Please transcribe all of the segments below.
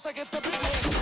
boss, I get the big hit.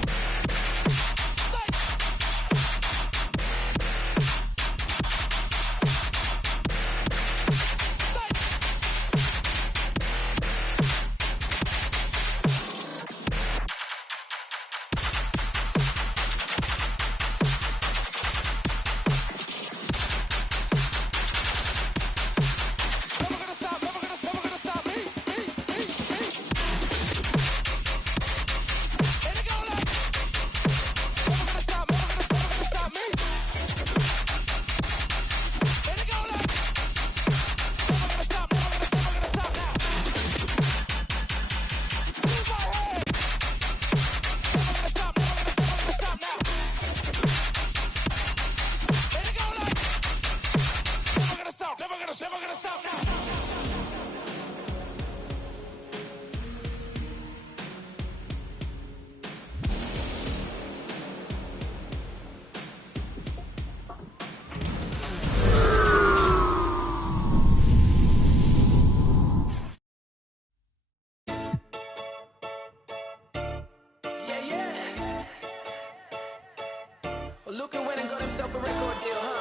Luka went and got himself a record deal, huh?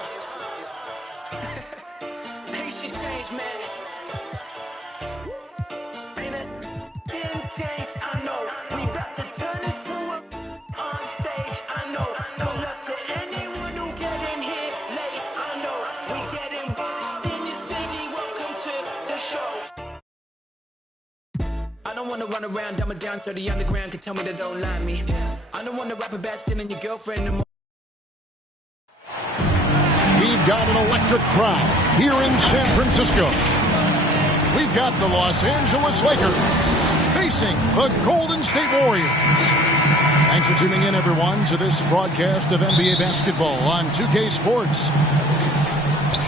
Ain't shit changed, man. Ain't it? Didn't change, I know. We got to turn this to a on stage, I know. Good luck to anyone who get in here late, I know. We get involved in your city, welcome to the show. I don't wanna run around, dumb it down so the underground can tell me they don't like me. I don't wanna rap about stealing your girlfriend no more. We've got an electric crowd here in San Francisco. We've got the Los Angeles Lakers facing the Golden State Warriors. Thanks for tuning in, everyone, to this broadcast of NBA basketball on 2K Sports.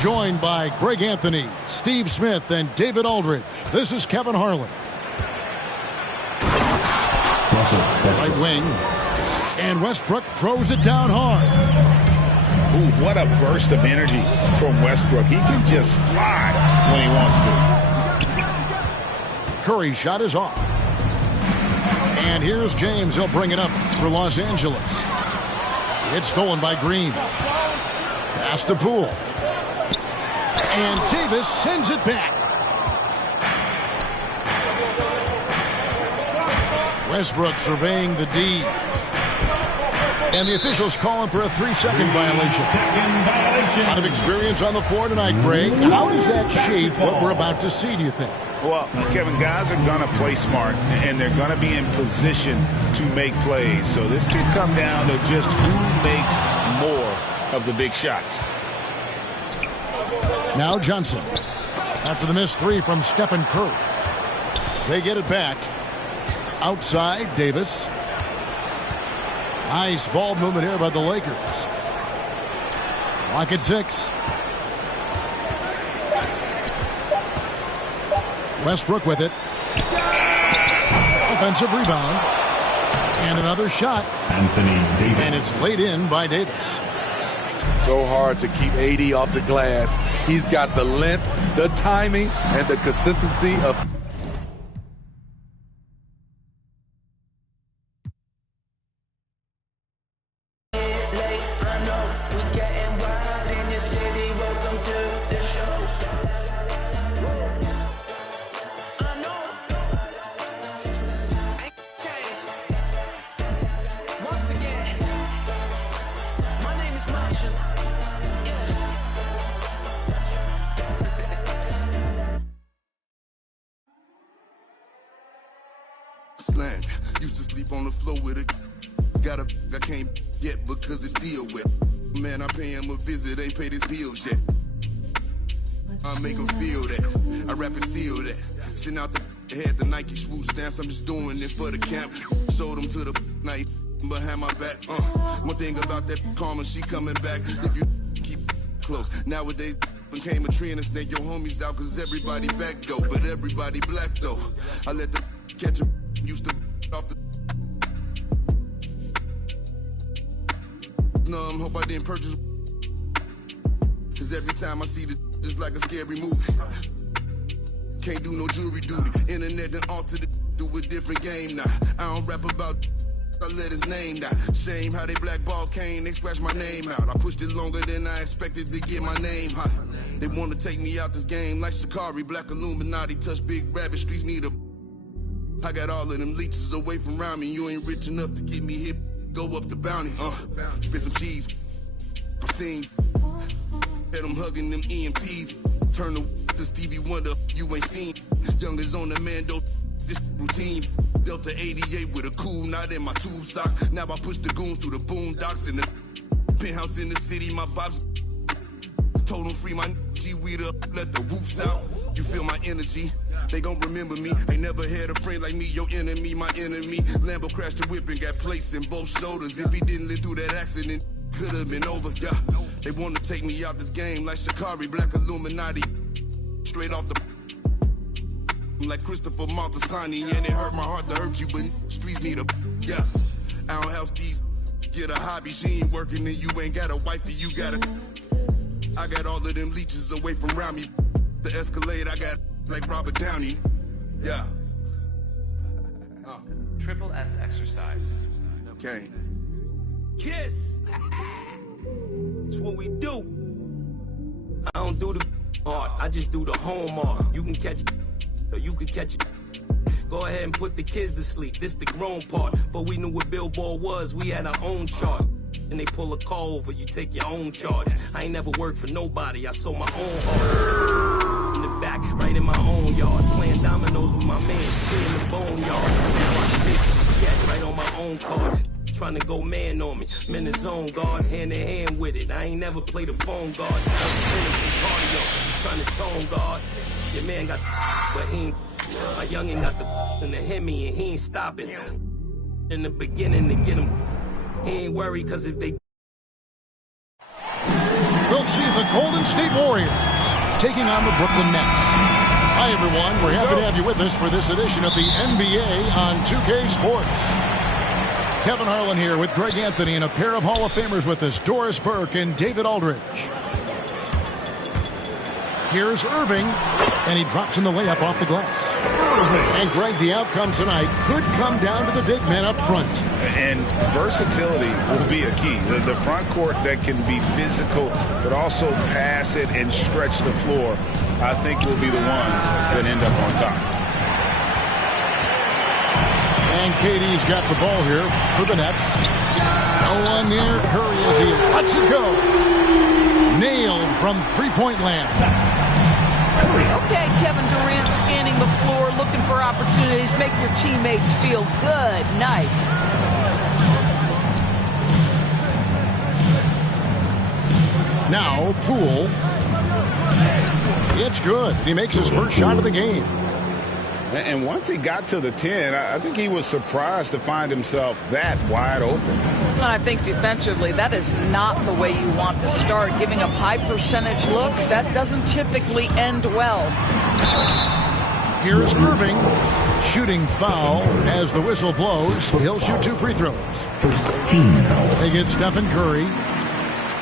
Joined by Greg Anthony, Steve Smith, and David Aldridge. This is Kevin Harlan. Right wing. And Westbrook throws it down hard. Ooh, what a burst of energy from Westbrook. He can just fly when he wants to. Curry's shot is off. And here's James. He'll bring it up for Los Angeles. It's stolen by Green. Pass to Poole. And Davis sends it back. Westbrook surveying the D. And the officials calling for a 3-second violation. A lot of experience on the floor tonight, Greg. How does that shape what we're about to see, do you think? Well, Kevin, guys are going to play smart, and they're going to be in position to make plays. So this could come down to just who makes more of the big shots. Now Johnson. After the missed three from Stephen Curry. They get it back. Outside, Davis. Nice ball movement here by the Lakers. Clock at 6. Westbrook with it. Offensive rebound. And another shot. Anthony Davis. And it's laid in by Davis. So hard to keep AD off the glass. He's got the length, the timing, and the consistency of... Slang. Used to sleep on the floor with a got a I can't yet because it's still wet. Man, I pay him a visit, ain't paid his bills yet. I make him feel that. I rap and seal that. Send out the head the Nike swoop stamps. I'm just doing it for the camp. Showed them to the night behind my back. One thing about that karma, she coming back. If you keep close. Nowadays became a trend and snake your homies out cause everybody back though. But everybody black though. I let them catch him. Used to off the numb, hope I didn't purchase. Cause every time I see the just like a scary movie. Can't do no jury duty. Internet and altered it to a different game now. I don't rap about let his name die. Shame how they blackball Kane, they scratch my name out. I pushed it longer than I expected to get my name hot. They wanna take me out this game like Shikari, Black Illuminati, touch big rabbit, streets need a... I got all of them leeches away from around me. You ain't rich enough to get me hit, go up the bounty. Spit some cheese, I'm seeing. Had them hugging them EMTs. Turn to Stevie Wonder, you ain't seen. Youngers on the Mando, this routine. Delta 88 with a cool knot in my tube socks. Now I push the goons through the boondocks in the penthouse in the city. My bobs told them free my G-weed up, let the whoops out. You feel my energy, they gon' remember me. Ain't never had a friend like me, your enemy, my enemy. Lambo crashed the whip and got placed in both shoulders. If he didn't live through that accident, could've been over, yeah. They wanna take me out this game like Shikari, Black Illuminati. Straight off the... like Christopher Maltasani, and it hurt my heart to hurt you, but streets need a... yeah. I don't help these... get a hobby, she ain't working and you ain't got a wife that you got a... I got all of them leeches away from around me. The Escalade, I got like Robert Downey. Yeah. Triple S exercise. Okay. Kiss. It's what we do. I don't do the art, I just do the home art. You can catch it, or you can catch it. Go ahead and put the kids to sleep. This the grown part. But we knew what Billboard was. We had our own chart. And they pull a call over, you take your own charge. I ain't never worked for nobody, I sold my own heart. In the back, right in my own yard. Playing dominoes with my man, in the boneyard. Now I take the check right on my own card. Trying to go man on me, I'm in the zone, guard, hand in hand with it. I ain't never played a phone guard. I'm spinning some cardio, trying to tone guard. Your man got but he ain't. My youngin' got the in the Hemi and he ain't stopping. In the beginning to get him. He ain't worried, cause if they... We'll see the Golden State Warriors taking on the Brooklyn Nets. Hi, everyone. We're happy to have you with us for this edition of the NBA on 2K Sports. Kevin Harlan here with Greg Anthony and a pair of Hall of Famers with us, Doris Burke and David Aldridge. Here's Irving, and he drops in the layup off the glass. And Greg, the outcome tonight could come down to the big men up front. And versatility will be a key. The front court that can be physical, but also pass it and stretch the floor, I think will be the ones that end up on top. And KD's got the ball here for the Nets. No one near Curry as he lets it go. Nailed from three-point land. Okay, Kevin Durant scanning the floor, looking for opportunities. Make your teammates feel good. Nice. Now, Poole. It's good. He makes his first shot of the game. And once he got to the 10, I think he was surprised to find himself that wide open. And I think defensively, that is not the way you want to start. Giving up high percentage looks, that doesn't typically end well. Here's Irving, shooting foul as the whistle blows. He'll shoot 2 free throws. They get Stephen Curry.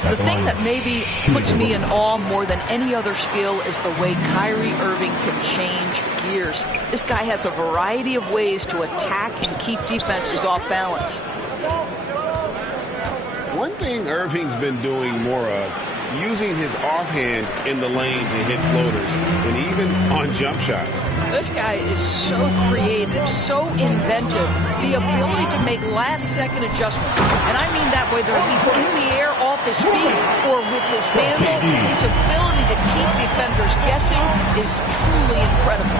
The thing that maybe puts me in awe more than any other skill is the way Kyrie Irving can change gears. This guy has a variety of ways to attack and keep defenses off balance. One thing Irving's been doing more of, using his offhand in the lane to hit floaters, and even on jump shots. This guy is so creative, so inventive. The ability to make last-second adjustments. And I mean that whether he's in the air, off his feet, or with his handle, his ability to keep defenders guessing is truly incredible.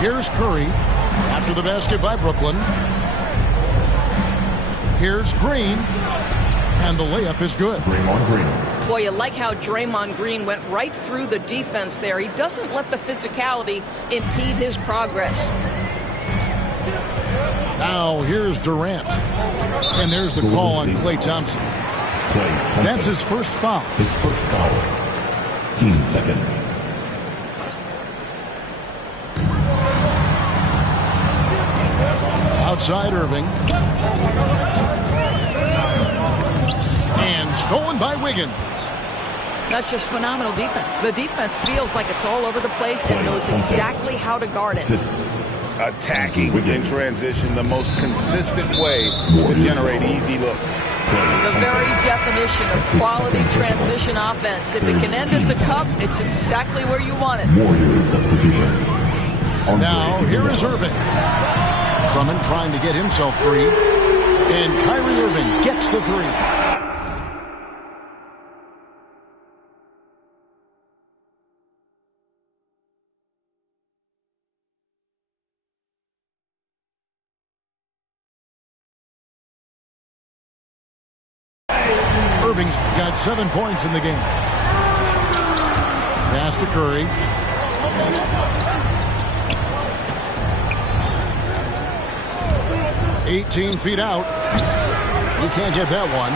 Here's Curry after the basket by Brooklyn. Here's Green. And the layup is good. Draymond Green. Boy, you like how Draymond Green went right through the defense there. He doesn't let the physicality impede his progress. Now here's Durant. And there's the call on Klay Thompson. That's his first foul. His first foul. Team second. Outside Irving. And stolen by Wiggins. That's just phenomenal defense. The defense feels like it's all over the place and knows exactly how to guard it. attacking in transition, the most consistent way to generate easy looks. The very definition of quality transition offense. If it can end at the cup, it's exactly where you want it. Warriors substitution. Now, here is Irving. Drummond trying to get himself free. And Kyrie Irving gets the three. Irving's got 7 points in the game. Pass to Curry. "18 feet out. He can't get that one.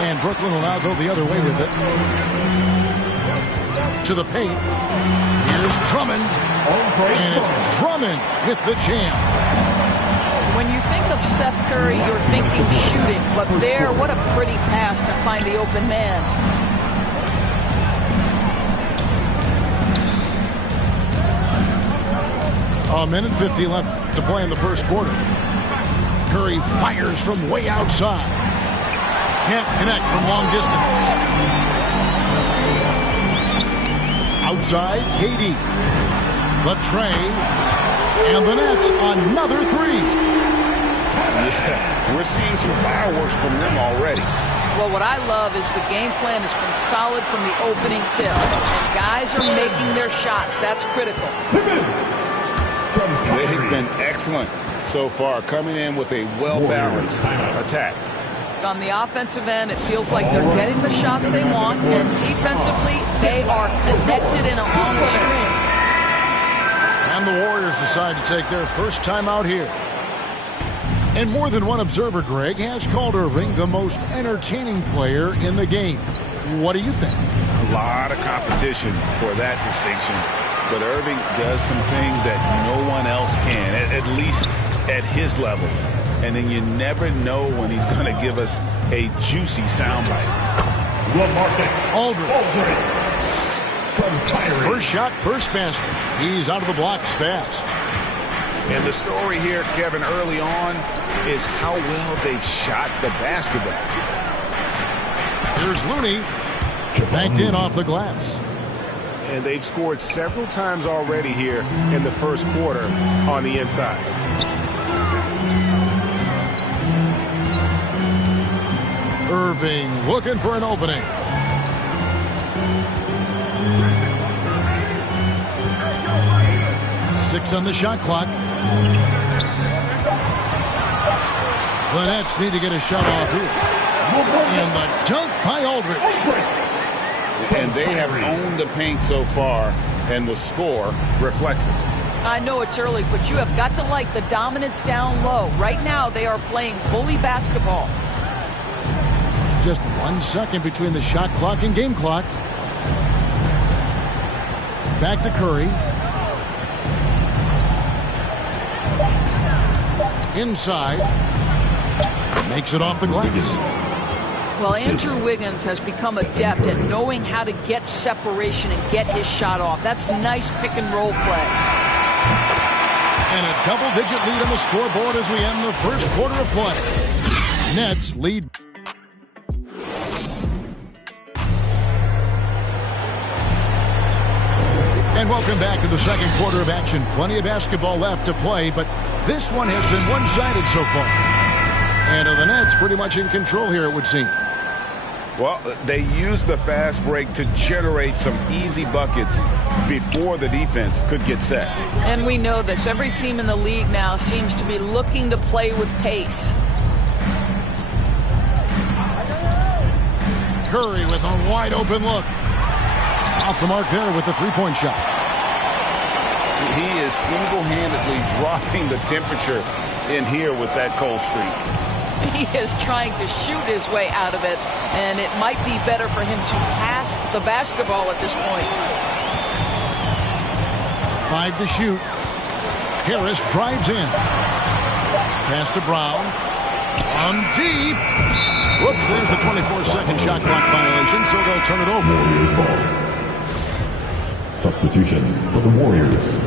And Brooklyn will now go the other way with it. To the paint. Here's Drummond. And it's Drummond with the jam. When you think of Seth Curry, you're thinking shooting. But there, what a pretty pass to find the open man. A minute 50 left to play in the first quarter. Curry fires from way outside. Can't connect from long distance. Outside, KD. The tray. And the Nets, another three. Yeah, we're seeing some fireworks from them already. Well, what I love is the game plan has been solid from the opening tip. And guys are making their shots. That's critical. They've been excellent so far, coming in with a well-balanced attack. On the offensive end, it feels like they're getting the shots they want, and defensively, they are connected in a long string. And the Warriors decide to take their first time out here. And more than one observer, Greg, has called Irving the most entertaining player in the game. What do you think? A lot of competition for that distinction. But Irving does some things that no one else can, at least at his level. And then you never know when he's going to give us a juicy soundbite. Aldridge. First shot, first basket. He's out of the blocks fast. And the story here, Kevin, early on is how well they've shot the basketball. Here's Looney. Banked in off the glass. And they've scored several times already here in the first quarter on the inside. Irving looking for an opening. Six on the shot clock. The Nets need to get a shot off here. And the dunk by Aldridge. And they have owned the paint so far, and the score reflects it. I know it's early, but you have got to like the dominance down low. Right now, they are playing bully basketball. Just 1 second between the shot clock and game clock. Back to Curry. Inside. Makes it off the glass. Well, Andrew Wiggins has become adept at knowing how to get separation and get his shot off. That's nice pick and roll play. And a double-digit lead on the scoreboard as we end the first quarter of play. Nets lead. And welcome back to the second quarter of action. Plenty of basketball left to play, but this one has been one-sided so far. And the Nets pretty much in control here, it would seem. Well, they used the fast break to generate some easy buckets before the defense could get set. And we know this. Every team in the league now seems to be looking to play with pace. Curry with a wide-open look. Off the mark there with the three-point shot. He is single-handedly dropping the temperature in here with that cold streak. He is trying to shoot his way out of it, and it might be better for him to pass the basketball at this point. 5 to shoot. Harris drives in. Pass to Brown. On deep. Whoops, there's the 24-second shot clock violation, so they'll turn it over. Warriors ball. Substitution for the Warriors.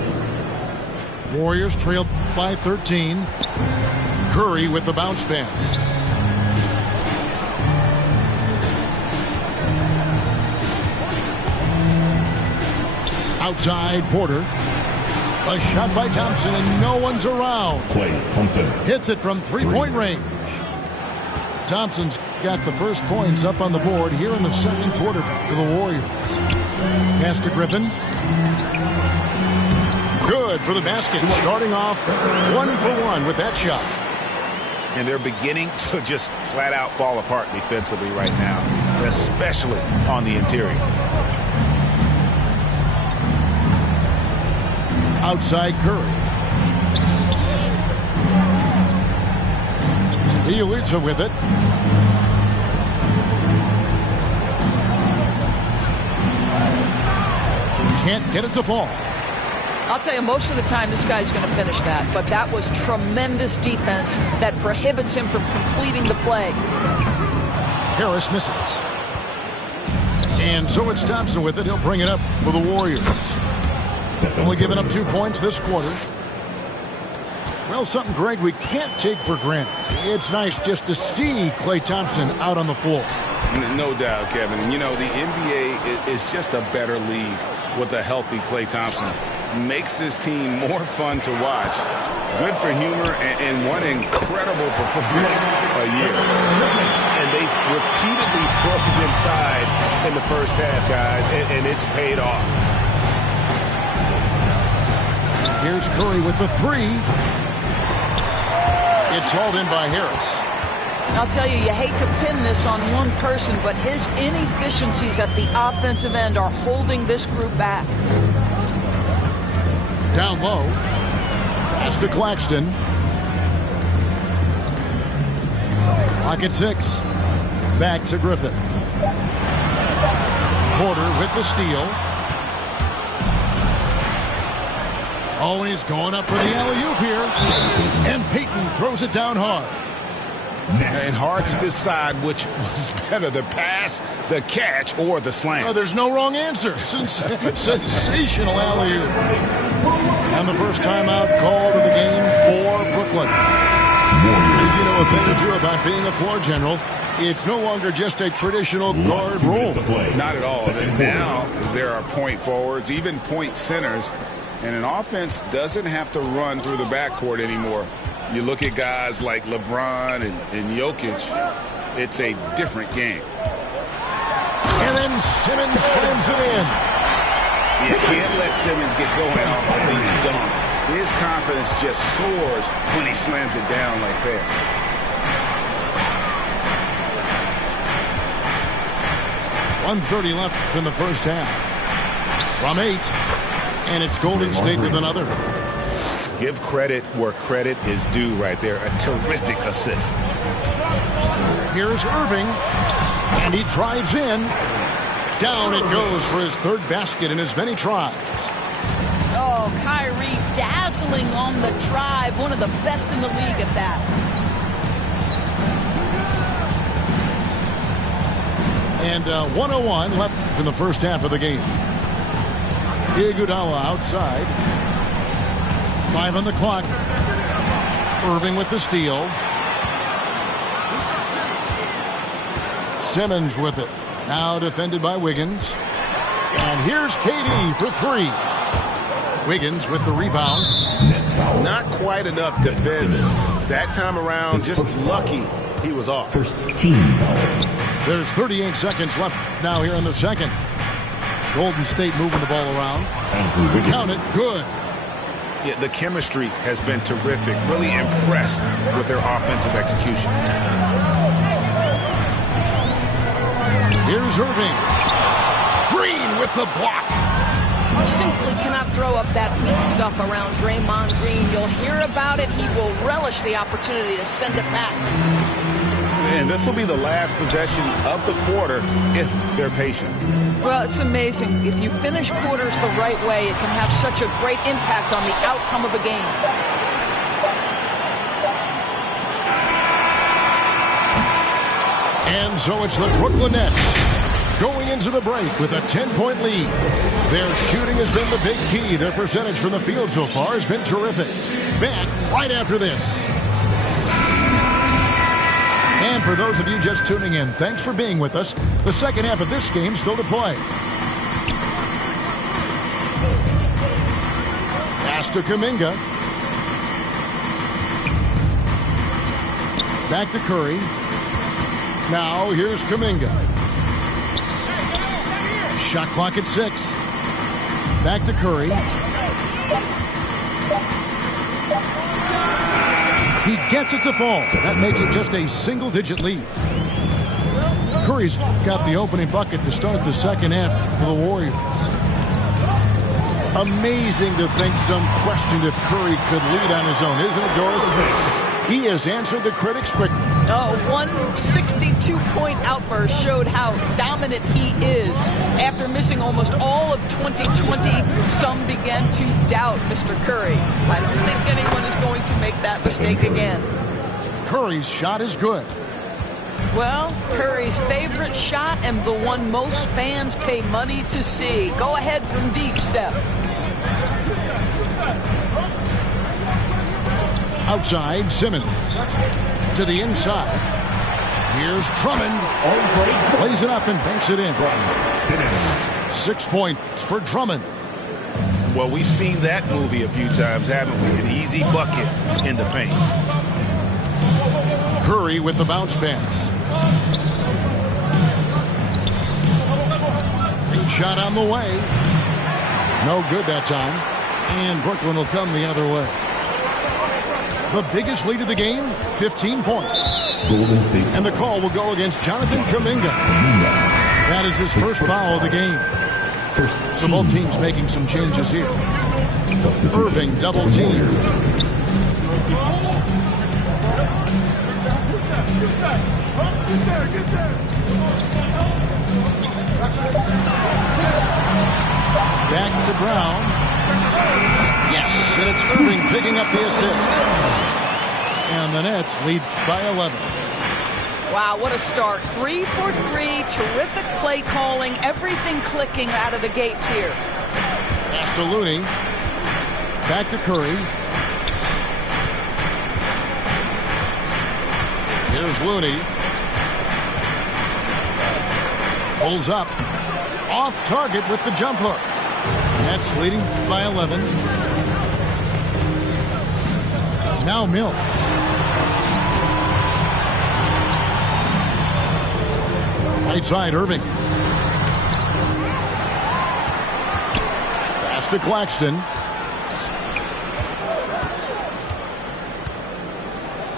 Warriors trailed by 13. Curry with the bounce pass. Outside Porter. A shot by Thompson, and no one's around. Klay Thompson hits it from three-point range. Thompson's got the first points up on the board here in the second quarter for the Warriors. Pass to Griffin. Good for the basket. Starting off 1-for-1 with that shot. And they're beginning to just flat out fall apart defensively right now, especially on the interior. Outside Curry. Bielitsa with it. Can't get it to fall. I'll tell you, most of the time this guy's going to finish that, but that was tremendous defense that prohibits him from completing the play. Harris misses. And so it's Thompson with it. He'll bring it up for the Warriors. Only giving up 2 points this quarter. Well, something, Greg, we can't take for granted. It's nice just to see Klay Thompson out on the floor. No doubt, Kevin. And, you know, the NBA is just a better league with a healthy Klay Thompson. Makes this team more fun to watch. Good for humor and one incredible performance a year. And they've repeatedly probed inside in the first half, guys, and it's paid off. Here's Curry with the three. It's hauled in by Harris. I'll tell you, you hate to pin this on one person, but his inefficiencies at the offensive end are holding this group back. Down low. Pass to Claxton. Clock at 6. Back to Griffin. Porter with the steal. Oh, he's going up for the alley-oop here. And Payton throws it down hard. And hard to decide which was better, the pass, the catch, or the slam. Oh, there's no wrong answer. Sensational alley-oop. And the first timeout call to the game for Brooklyn. If you know a thing or two about being a floor general, it's no longer just a traditional guard role. Not at all. Now there are point forwards, even point centers. And an offense doesn't have to run through the backcourt anymore. You look at guys like LeBron and Jokic, it's a different game. And then Simmons slams it in. You can't let Simmons get going off of these dunks. His confidence just soars when he slams it down like that. .130 left in the first half. From 8. And it's Golden State with another. Give credit where credit is due right there. A terrific assist. Here's Irving. And he drives in. Down it goes for his third basket in as many tries. Oh, Kyrie dazzling on the drive. One of the best in the league at that. And 101 left in the first half of the game. Iguodala outside. 5 on the clock. Irving with the steal. Simmons with it. Now defended by Wiggins. And here's KD for 3. Wiggins with the rebound. Not quite enough defense that time around. Just lucky he was off. First team foul. There's 38 seconds left now here in the second. Golden State moving the ball around. Count it. Good. Yeah, the chemistry has been terrific. Really impressed with their offensive execution. Here's Irving. Green with the block. You simply cannot throw up that weak stuff around Draymond Green. You'll hear about it. He will relish the opportunity to send it back. And this will be the last possession of the quarter if they're patient. Well, it's amazing. If you finish quarters the right way, it can have such a great impact on the outcome of a game. And so it's the Brooklyn Nets going into the break with a 10-point lead. Their shooting has been the big key. Their percentage from the field so far has been terrific. Back right after this. And for those of you just tuning in, thanks for being with us. The second half of this game still to play. Pass to Kuminga. Back to Curry. Now here's Kuminga. Shot clock at 6. Back to Curry. He gets it to fall. That makes it just a single-digit lead. Curry's got the opening bucket to start the second half for the Warriors. Amazing to think some questioned if Curry could lead on his own, isn't it, Doris? He has answered the critics quickly. One 62-point outburst showed how dominant he is. After missing almost all of 2020, some began to doubt Mr. Curry. I don't think anyone is going to make that mistake again. Curry's shot is good. Well, Curry's favorite shot and the one most fans pay money to see. Go ahead from deep, Steph. Outside, Simmons. To the inside. Here's Drummond. Plays it up and banks it in. 6 points for Drummond. Well, we've seen that movie a few times, haven't we? An easy bucket in the paint. Curry with the bounce pass. Big shot on the way. No good that time. And Brooklyn will come the other way. The biggest lead of the game, 15 points. Golden State. And the call will go against Jonathan Kuminga. That is his first foul of the game. So both teams making some changes here. Irving double team. Back to Brown. Yes, and it's Irving picking up the assist. And the Nets lead by 11. Wow, what a start. 3 for 3, terrific play calling, everything clicking out of the gates here. Pass to Looney. Back to Curry. Here's Looney. Pulls up. Off target with the jump hook. Nets leading by 11. Now Mills. Right side, Irving. Pass to Claxton.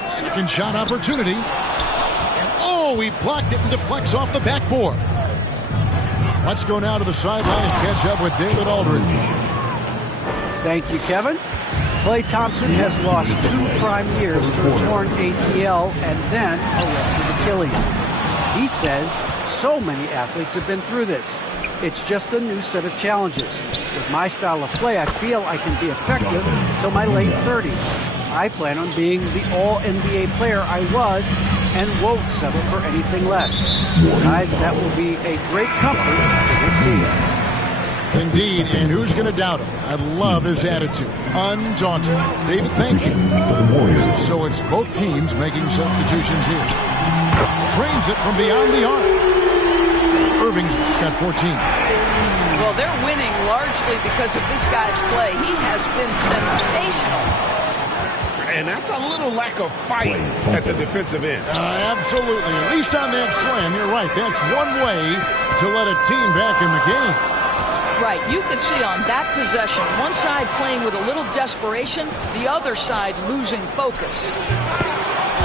Second shot opportunity. And oh, he blocked it and deflects off the backboard. Let's go now to the sideline and catch up with David Aldridge. Thank you, Kevin. Klay Thompson has lost 2 prime years to a torn ACL and then a ruptured Achilles. He says so many athletes have been through this. It's just a new set of challenges. With my style of play, I feel I can be effective till my late 30s. I plan on being the all-NBA player I was and won't settle for anything less. Guys, that will be a great comfort to this team. Indeed, and who's going to doubt him? I love his attitude. Undaunted. David, thank you. So it's both teams making substitutions here. Trains it from beyond the arc. Irving's got 14. Well, they're winning largely because of this guy's play. He has been sensational. And that's a little lack of fight at the defensive end. Absolutely. At least on that slam, you're right. That's one way to let a team back in the game. Right. You can see on that possession, one side playing with a little desperation, the other side losing focus.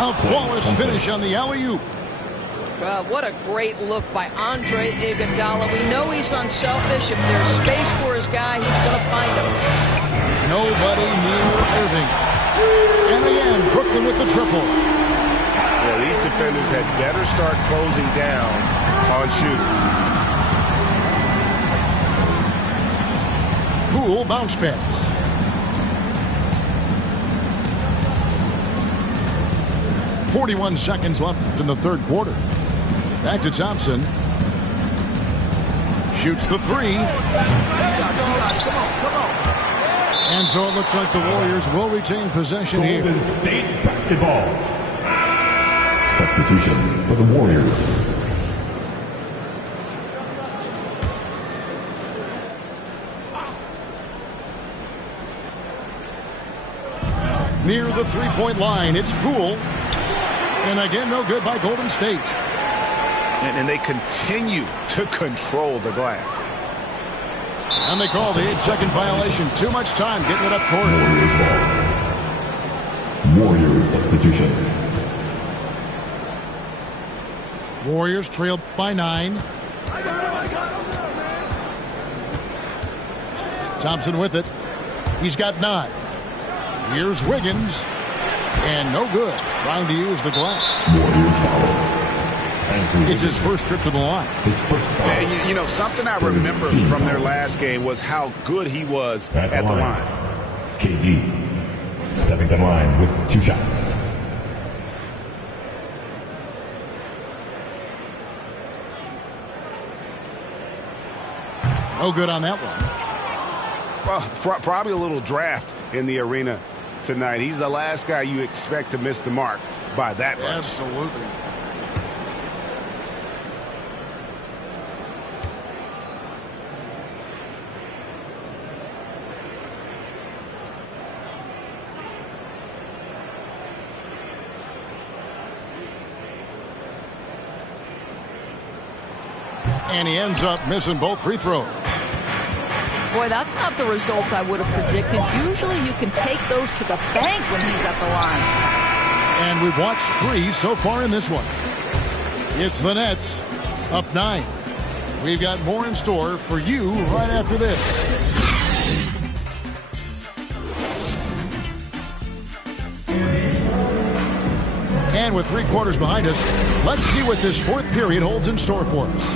A flawless finish on the alley-oop. What a great look by Andre Iguodala. We know he's unselfish. If there's space for his guy, he's going to find him. Nobody near Irving. And again, Brooklyn with the triple. Yeah, these defenders had better start closing down on shooting. Poole bounce pass. .41 seconds left in the third quarter. Back to Thompson. Shoots the three. And so it looks like the Warriors will retain possession here. Golden State basketball. Substitution for the Warriors. Near the three-point line, it's Poole. And again, no good by Golden State. And they continue to control the glass. And they call the 8-second violation. Too much time getting it up court. Warriors substitution. Warriors trail by 9. Thompson with it. He's got 9. Here's Wiggins. And no good. Trying to use the glass. Warriors foul. It's his first trip to the line. His first foul. And you know, something I remember from their last game was how good he was at the line. KD stepping to the line with 2 shots. No good on that one. Well, probably a little draft in the arena tonight. He's the last guy you expect to miss the mark by that much. Absolutely. And he ends up missing both free throws. Boy, that's not the result I would have predicted. Usually you can take those to the bank when he's at the line. And we've watched 3 so far in this one. It's the Nets up 9. We've got more in store for you right after this. And with 3 quarters behind us, let's see what this 4th period holds in store for us.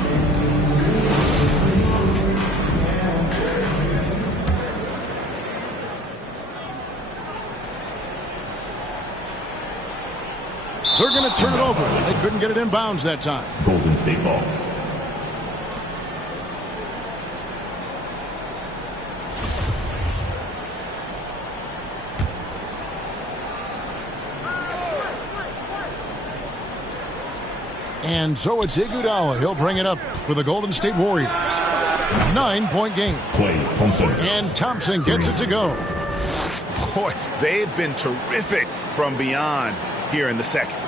They're going to turn it over. They couldn't get it in bounds that time. Golden State ball. And so it's Iguodala. He'll bring it up for the Golden State Warriors. 9-point game. Klay Thompson. And Thompson gets it to go. Boy, they've been terrific from beyond here in the second.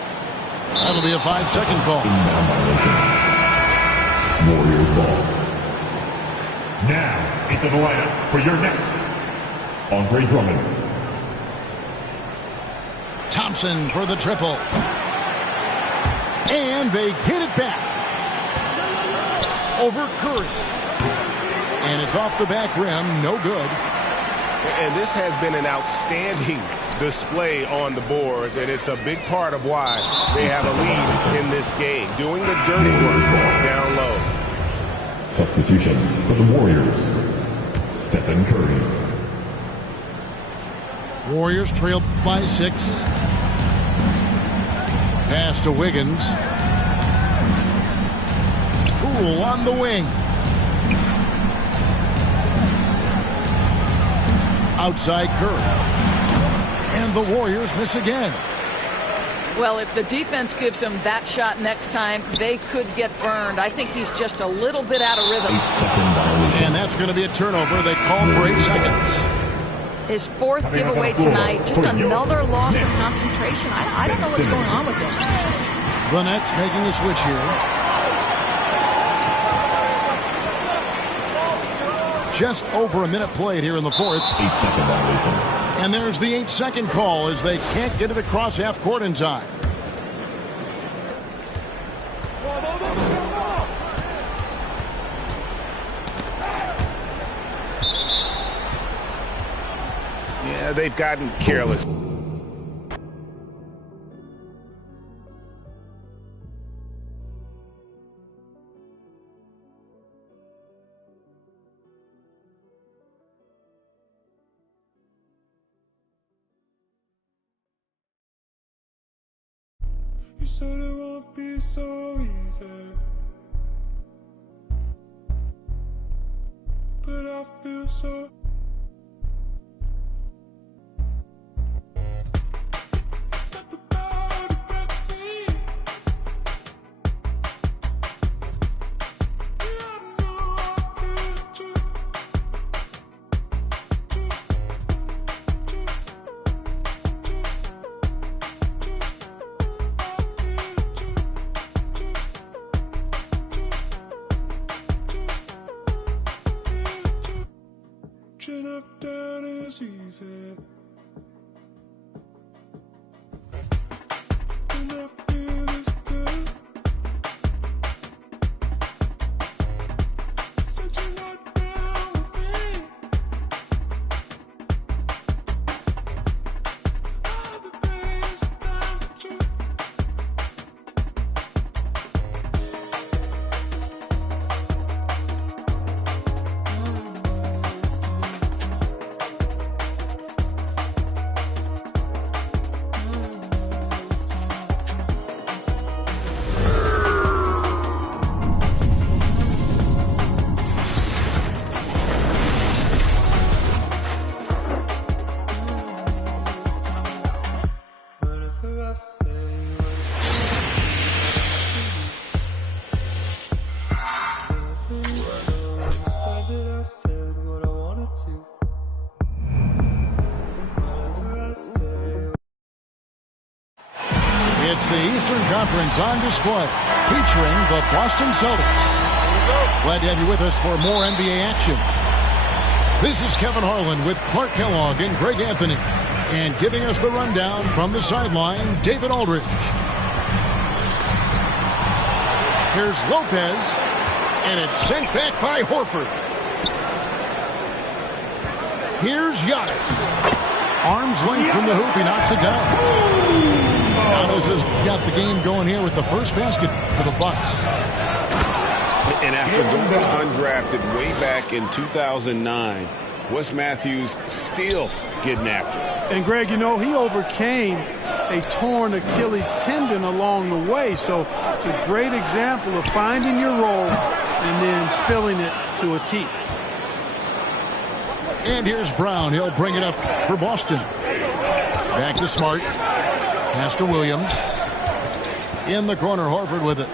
That'll be a 5-second call. Warriors ball. Now into the lineup for your next. Andre Drummond. Thompson for the triple. And they get it back. Over Curry. And it's off the back rim. No good. And this has been an outstanding display on the boards, and it's a big part of why they have a lead in this game, doing the dirty work down low. Substitution for the Warriors, Stephen Curry. Warriors trail by 6. Pass to Wiggins. Poole on the wing. Outside Curry. And the Warriors miss again. Well, if the defense gives him that shot next time, they could get burned. I think he's just a little bit out of rhythm. 8-second violation. And that's going to be a turnover. They call for 8 seconds. His 4th giveaway tonight, just another loss of concentration. I don't know what's going on with him. The Nets making a switch here. Just over a minute played here in the 4th. 8-second violation. And there's the 8-second call as they can't get it across half court in time. Yeah, they've gotten careless. You said it won't be so easy. but I feel so. Chin up, down is easy. And I feel this good. Said you're not down with me. All the best time to It's the Eastern Conference on display, featuring the Boston Celtics. Glad to have you with us for more NBA action. This is Kevin Harlan with Clark Kellogg and Greg Anthony. And giving us the rundown from the sideline, David Aldridge. Here's Lopez, and it's sent back by Horford. Here's Giannis. Arms length from the hoop, he knocks it down. Giannis has got the game going here with the first basket for the Bucks. And after going undrafted way back in 2009, Wes Matthews still getting after it. And Greg, you know, he overcame a torn Achilles tendon along the way. So it's a great example of finding your role and then filling it to a T. And here's Brown. He'll bring it up for Boston. Back to Smart. Pass to Williams. In the corner, Horford with it.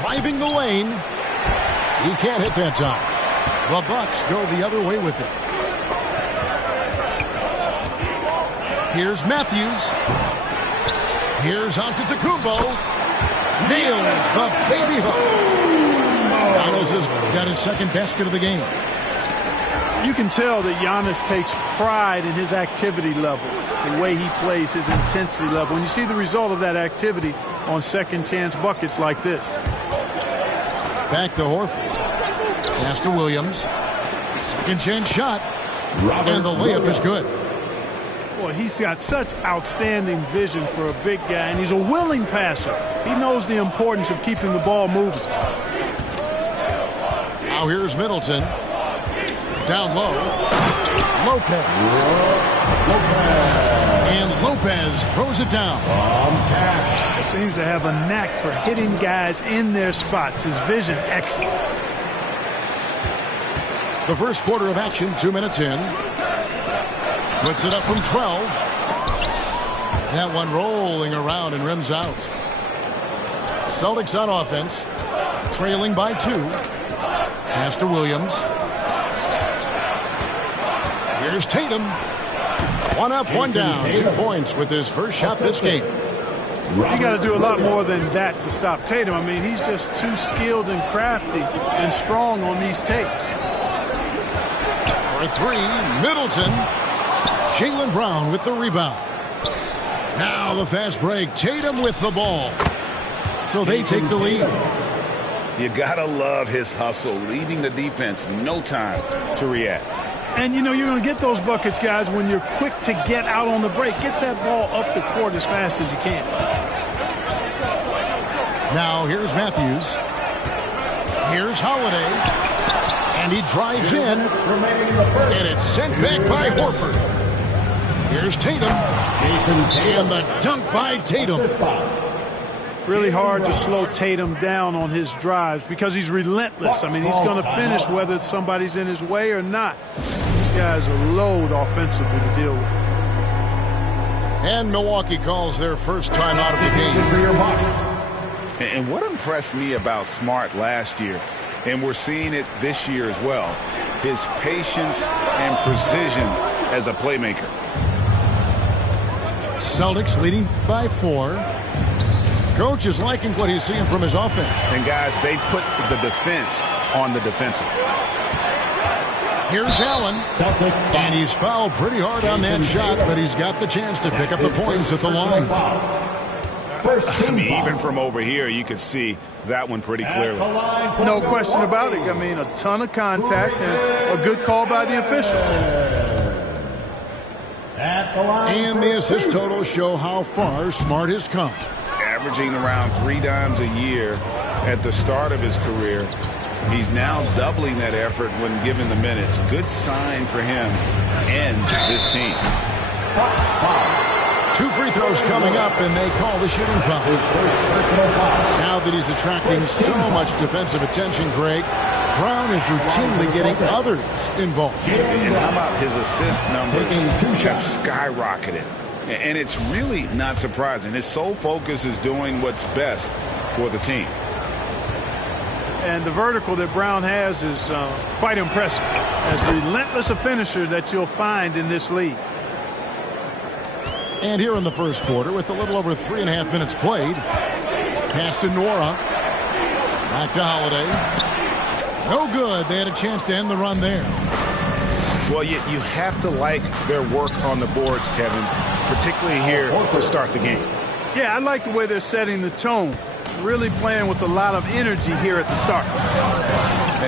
Driving the lane. He can't hit that time. The Bucks go the other way with it. Here's Matthews. Here's Antetokounmpo. Nails the baby hook. Giannis has got his second basket of the game. You can tell that Giannis takes pride in his activity level, the way he plays, his intensity level. And you see the result of that activity on second chance buckets like this. Back to Horford. Pass to Williams. Second chance shot. And the layup is good. Boy, he's got such outstanding vision for a big guy, and he's a willing passer. He knows the importance of keeping the ball moving. Now here's Middleton. Down low. Lopez. And Lopez throws it down. Seems to have a knack for hitting guys in their spots. His vision excellent. The first quarter of action, 2 minutes in. Puts it up from 12. That one rolling around and rims out. Celtics on offense. Trailing by 2. Pass to Williams. Here's Tatum. One up, one down. 2 points with his first shot this game. You got to do a lot more than that to stop Tatum. I mean, he's just too skilled and crafty and strong on these takes. For 3, Middleton. Jaylen Brown with the rebound. Now the fast break. Tatum with the ball. So they take the lead. You got to love his hustle, leaving the defense no time to react. And, you know, you're going to get those buckets, guys, when you're quick to get out on the break. Get that ball up the court as fast as you can. Now here's Matthews. Here's Holiday. And he drives in. And it's sent back by Horford. Here's Tatum. And the dunk by Tatum. Really hard to slow Tatum down on his drives because he's relentless. I mean, he's going to finish whether somebody's in his way or not. This guy's a load offensively to deal with. And Milwaukee calls their first time out of the game. And what impressed me about Smart last year, and we're seeing it this year as well, his patience and precision as a playmaker. Celtics leading by 4. Coach is liking what he's seeing from his offense. And guys, they put the defense on the defensive. Here's Allen, and he's fouled pretty hard on that shot, but he's got the chance to pick up the points at the line. I mean, even from over here, you could see that one pretty clearly. No question about it. I mean, a ton of contact and a good call by the official. And the assist totals show how far Smart has come. Averaging around 3 dimes a year at the start of his career. He's now doubling that effort when given the minutes. Good sign for him and this team. 2 free throws coming up, and they call the shooting foul. Now that he's attracting so much defensive attention, Greg, Brown is routinely getting others involved. And how about his assist numbers have skyrocketed? And it's really not surprising. His sole focus is doing what's best for the team. And the vertical that Brown has is quite impressive. As relentless a finisher that you'll find in this league. And here in the first quarter, with a little over 3.5 minutes played, pass to Nora. Back to Holiday. No good. They had a chance to end the run there. Well, you have to like their work on the boards, Kevin, particularly here to start the game. Yeah, I like the way they're setting the tone. Really playing with a lot of energy here at the start.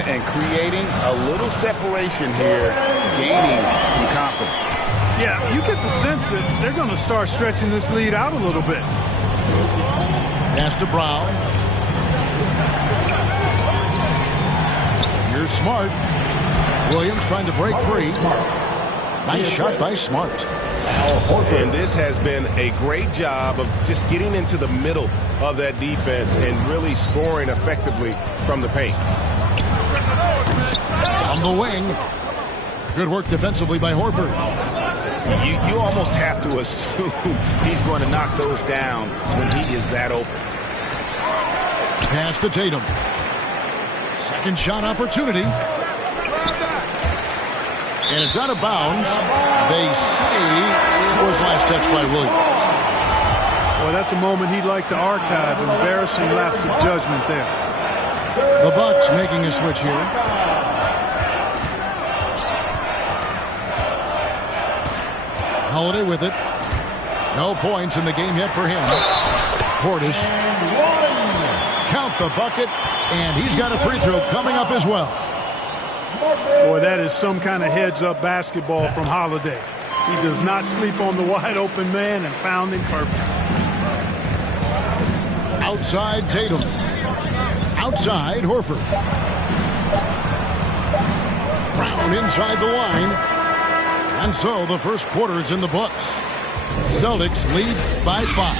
And creating a little separation here, gaining some confidence. Yeah, you get the sense that they're going to start stretching this lead out a little bit. Pass to Brown. Here's Smart. Williams trying to break free. Nice shot by Smart. And this has been a great job of just getting into the middle of that defense and really scoring effectively from the paint. On the wing. Good work defensively by Horford. You almost have to assume he's going to knock those down when he is that open. Pass to Tatum. Second shot opportunity. And it's out of bounds. They say it was last touched by Williams. Well, that's a moment he'd like to archive. Embarrassing lapse of judgment there. The Bucks making a switch here. Holiday with it. No points in the game yet for him. Portis. Count the bucket, and he's got a free throw coming up as well. Boy, that is some kind of heads-up basketball from Holiday. He does not sleep on the wide-open man and found him perfect. Outside Tatum. Outside Horford. Brown inside the line. And so the first quarter is in the books. Celtics lead by 5.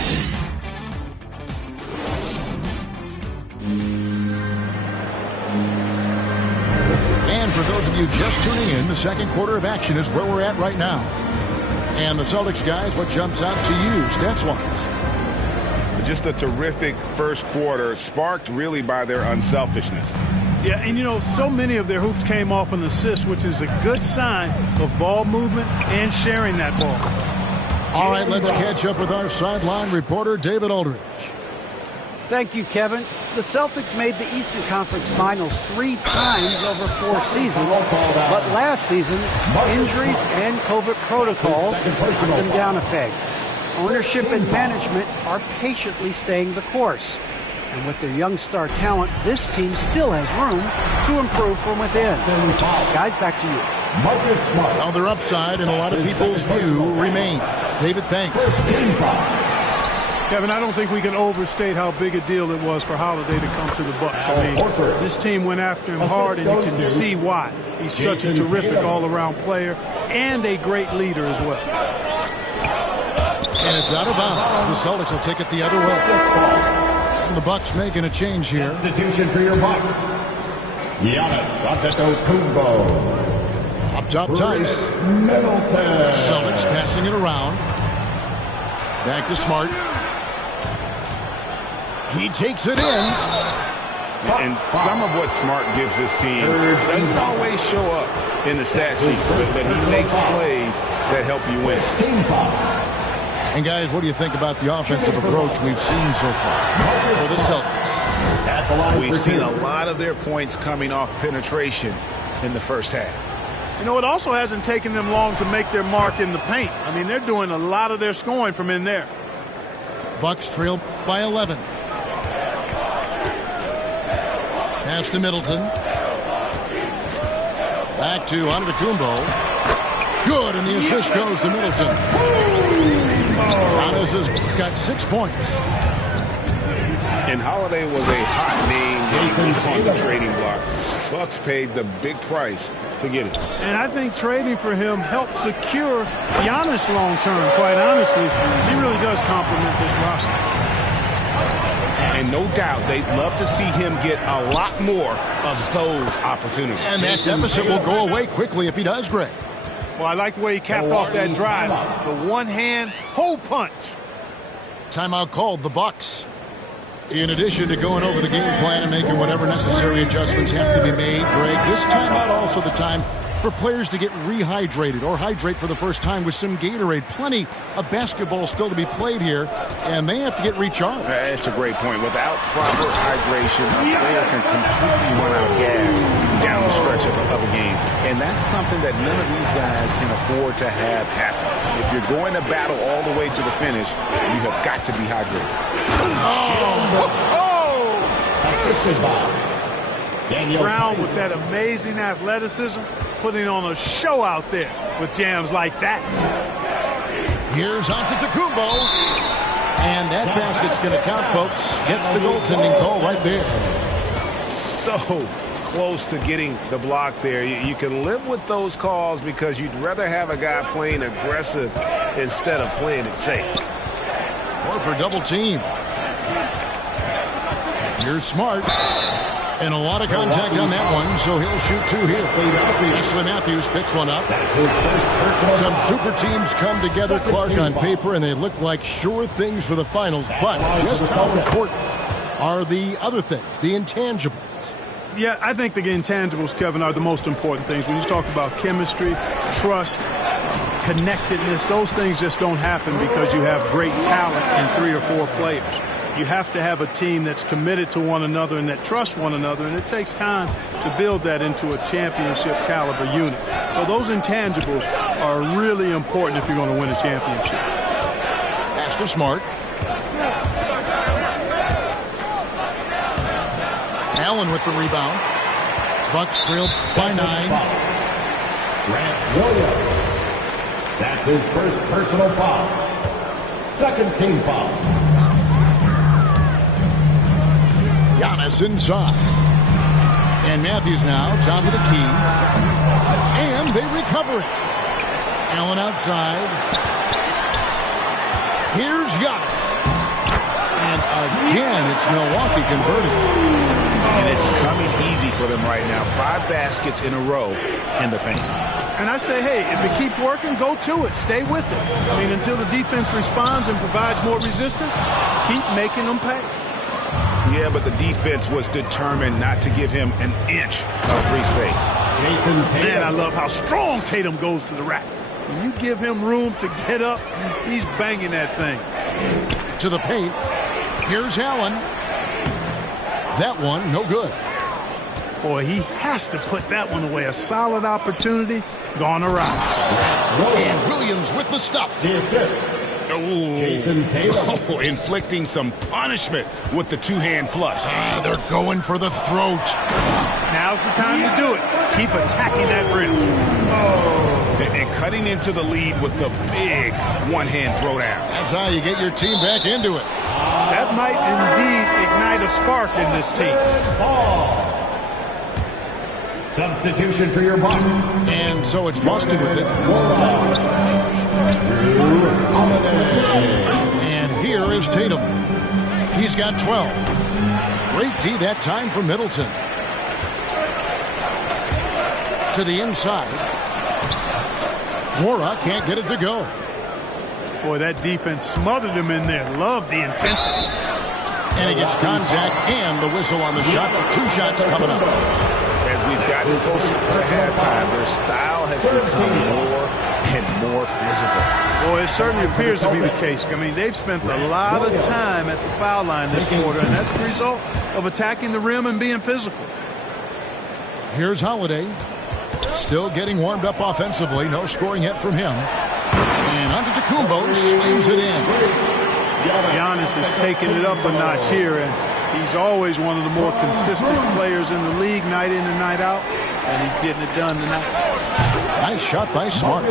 And for those of you just tuning in, the second quarter of action is where we're at right now. And the Celtics guys, what jumps out to you stats-wise? Just a terrific first quarter, sparked really by their unselfishness. Yeah, and you know, so many of their hoops came off an assist, which is a good sign of ball movement and sharing that ball. All right, let's catch up with our sideline reporter, David Aldridge. Thank you, Kevin. The Celtics made the Eastern Conference Finals 3 times over 4 seasons, but last season, injuries and COVID protocols knocked them down a peg. Ownership and management are patiently staying the course. And with their young star talent, this team still has room to improve from within. Guys, back to you. Now their upside in a lot of people's view remains. David, thanks. Kevin, I don't think we can overstate how big a deal it was for Holiday to come to the Bucks. I mean, this team went after him hard, and you can see why. He's such a terrific all-around player and a great leader as well. And it's out of bounds. The Celtics will take it the other way. The Bucks making a change here. Substitution for your Bucks. Giannis Antetokounmpo. Up top, Tice. Middleton. Celtics passing it around. Back to Smart. He takes it in. And some of what Smart gives this team doesn't always show up in the stat sheet, but he makes plays that help you win. And guys, what do you think about the offensive approach we've seen so far for the Celtics? We've seen a lot of their points coming off penetration in the first half. You know, it also hasn't taken them long to make their mark in the paint. I mean, they're doing a lot of their scoring from in there. Bucks trail by 11. Pass to Middleton. Back to Antetokounmpo. Good, and the assist goes to Middleton. Giannis has got 6 points. And Holiday was a hot name on the trading block. Bucks paid the big price to get it. And I think trading for him helped secure Giannis long term, quite honestly. He really does complement this roster. And no doubt they'd love to see him get a lot more of those opportunities. And that deficit will go away quickly if he does, Greg. Well, I like the way he capped off that drive. The one-hand hole punch. Timeout called, the Bucks. In addition to going over the game plan and making whatever necessary adjustments have to be made, Greg, this timeout also the time for players to get rehydrated or hydrate for the first time with some Gatorade. Plenty of basketball still to be played here, and they have to get recharged. That's a great point. Without proper hydration, a player can completely run out of gas down the stretch of a game. And that's something that none of these guys can afford to have happen. If you're going to battle all the way to the finish, you have got to be hydrated. Brown with that amazing athleticism, putting on a show out there with jams like that. Here's Antetokounmpo. And that basket's going to count, folks. Gets the goaltending call right there. So close to getting the block there. You can live with those calls because you'd rather have a guy playing aggressive instead of playing it safe. Or for double team. Here's Smart. And a lot of contact on that one, so he'll shoot 2 here. Wesley Matthews picks one up. Some super teams come together, Clark, on paper, and they look like sure things for the finals. But just how important are the other things, the intangibles? Yeah, I think the intangibles, Kevin, are the most important things. When you talk about chemistry, trust, connectedness, those things just don't happen because you have great talent in 3 or 4 players. You have to have a team that's committed to one another and that trusts one another, and it takes time to build that into a championship caliber unit. So those intangibles are really important if you're going to win a championship. Pass to Smart. Allen with the rebound. Bucks trail by 9. Grant Williams. That's his first personal foul. Second team foul. Giannis inside. And Matthews now, top of the key. And they recover it. Allen outside. Here's Giannis. And again, it's Milwaukee converting. And it's coming easy for them right now. 5 baskets in a row in the paint. And I say, hey, if it keeps working, go to it. Stay with it. I mean, until the defense responds and provides more resistance, keep making them pay. Yeah, but the defense was determined not to give him an inch of free space. Man, I love how strong Tatum goes to the rack. When you give him room to get up, he's banging that thing. To the paint. Here's Allen. That one, no good. Boy, he has to put that one away. A solid opportunity, gone awry. And Williams with the stuff. Jason Tatum. Oh, inflicting some punishment with the 2-hand flush. They're going for the throat. Now's the time to do it. Keep attacking that rim. And cutting into the lead with the big 1-hand throwdown. That's how you get your team back into it. That might indeed ignite a spark in this team. Substitution for your Bucks. And so it's Boston with it. And here is Tatum. He's got 12. Great D that time from Middleton. To the inside. Mora can't get it to go. Boy, that defense smothered him in there. Love the intensity. And he gets contact and the whistle on the shot. 2 shots coming up. As we've gotten closer to halftime, their style has become more and more physical. Boy, it certainly appears to be the case. I mean, they've spent a lot of time at the foul line this quarter, and that's the result of attacking the rim and being physical. Here's Holiday. Still getting warmed up offensively. No scoring yet from him. And Antetokounmpo slams it in. Giannis has taken it up a notch here, and he's always one of the more consistent players in the league night in and night out, and he's getting it done tonight. Nice shot by Smart.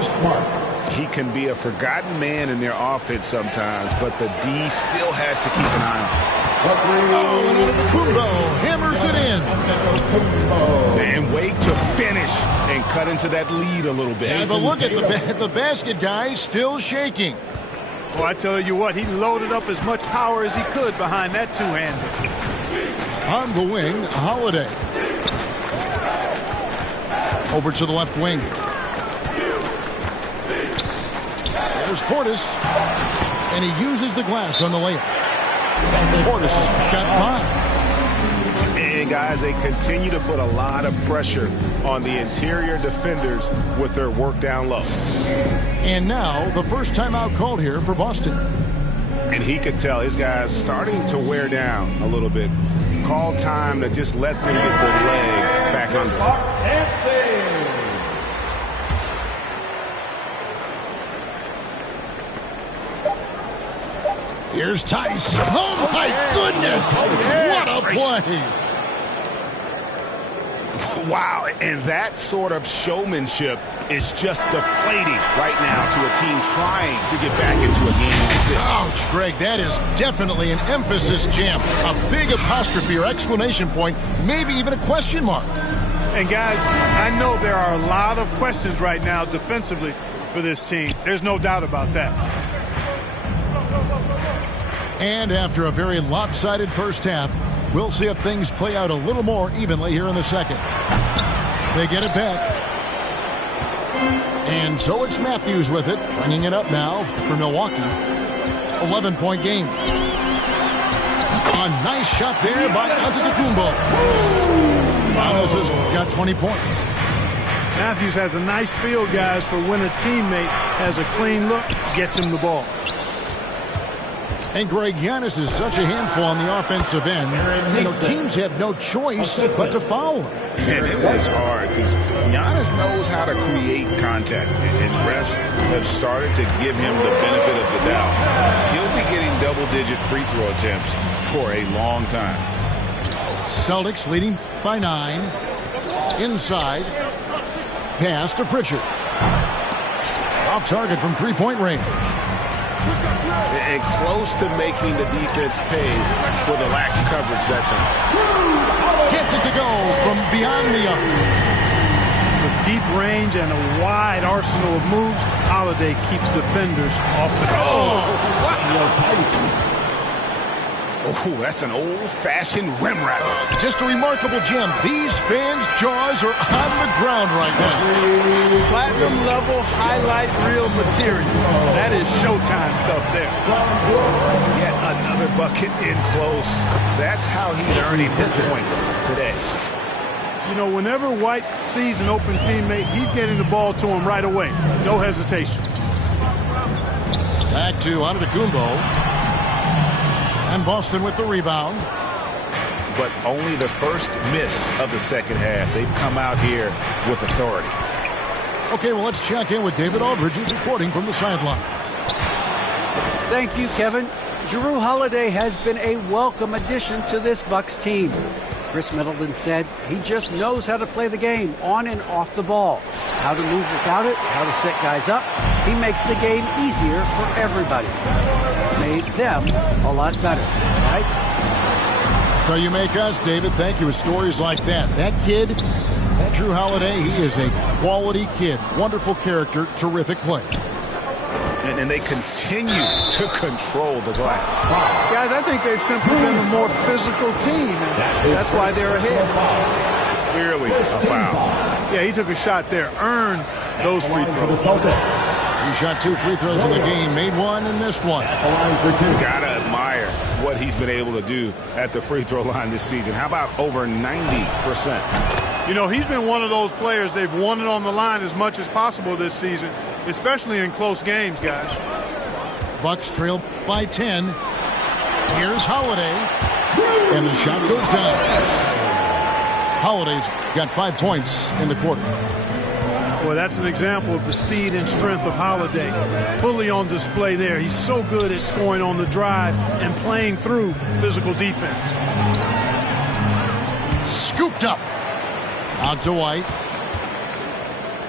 He can be a forgotten man in their offense sometimes, but the D still has to keep an eye on him. Oh, and Antetokounmpo hammers it in. And wait to finish and cut into that lead a little bit. Yeah, but look at the basket guy still shaking. Well, I tell you what, he loaded up as much power as he could behind that two-hander. On the wing, Holiday. Over to the left wing. There's Portis. And he uses the glass on the layup. Portis has got 5. And guys, they continue to put a lot of pressure on the interior defenders with their work down low. And now the first timeout called here for Boston. And he could tell his guys starting to wear down a little bit. Call time to just let them get their legs back under. Here's Tice. Oh, my goodness. What a play. Wow, and that sort of showmanship is just deflating right now to a team trying to get back into a game like this. Ouch, Greg, that is definitely an emphasis jam. A big apostrophe or exclamation point, maybe even a question mark. And guys, I know there are a lot of questions right now defensively for this team. There's no doubt about that. And after a very lopsided first half, we'll see if things play out a little more evenly here in the second. They get it back. And so it's Matthews with it, bringing it up now for Milwaukee. 11-point game. A nice shot there by Antetokounmpo. Giannis has got 20 points. Matthews has a nice feel, guys, for when a teammate has a clean look, gets him the ball. And Greg, Giannis is such a handful on the offensive end. You know, teams have no choice but to foul him. And it was hard because Giannis knows how to create contact. And refs have started to give him the benefit of the doubt. He'll be getting double-digit free throw attempts for a long time. Celtics leading by 9. Inside. Pass to Pritchard. Off target from three-point range. And close to making the defense pay for the lax coverage that time. Gets it to go from beyond the arc. With deep range and a wide arsenal of moves, Holiday keeps defenders off the goal. Oh, that's an old-fashioned rim rattler. Just a remarkable gem. These fans' jaws are on the ground right now. Platinum-level highlight reel material. That is Showtime stuff there. Yet another bucket in close. That's how he's earning his points today. You know, whenever White sees an open teammate, he's getting the ball to him right away. No hesitation. Back to Antetokounmpo. And Boston with the rebound. But only the first miss of the second half. They've come out here with authority. Okay, well, let's check in with David Aldridge, who's reporting from the sidelines. Thank you, Kevin. Jrue Holiday has been a welcome addition to this Bucks team. Chris Middleton said he just knows how to play the game on and off the ball, how to move without it, how to set guys up. He makes the game easier for everybody. He's made them a lot better. Guys? So you make us, David. Thank you with stories like that. That kid, that Jrue Holiday, he is a quality kid. Wonderful character, terrific play. and they continue to control the glass. Guys, I think they've simply been the more physical team, and that's why they're ahead. Clearly a foul. Yeah, he took a shot there, earned those free throws. He shot 2 free throws in the game, made 1 and missed 1. Gotta admire what he's been able to do at the free throw line this season. How about over 90%? You know, he's been one of those players, they've won it on the line as much as possible this season, especially in close games, guys. Bucks trail by 10. Here's Holiday, and the shot goes down. Holiday's got 5 points in the quarter. Well, that's an example of the speed and strength of Holiday. Fully on display there. He's so good at scoring on the drive and playing through physical defense. Scooped up. Out to White.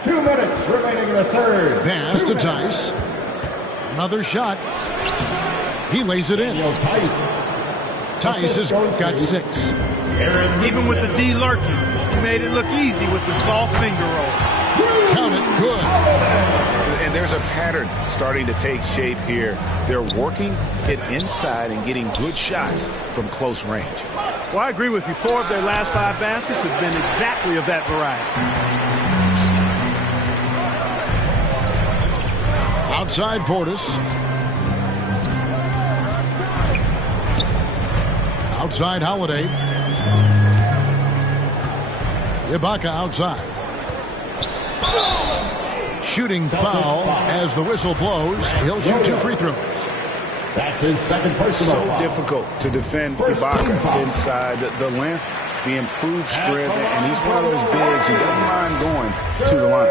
2 minutes remaining in the third. Pass to Tice. Another shot. He lays it in. Tice has got 6. Even with the D lurking, he made it look easy with the soft finger roll. Count it, good. And there's a pattern starting to take shape here. They're working it inside and getting good shots from close range. Well, I agree with you. 4 of their last 5 baskets have been exactly of that variety. Outside Portis. Outside Holiday. Ibaka outside. Shooting foul as the whistle blows. He'll shoot 2 free throws. That's his second personal So foul. difficult to defend Ibaka inside. The length, the improved strength, and he's one of those bigs who doesn't mind going to the line.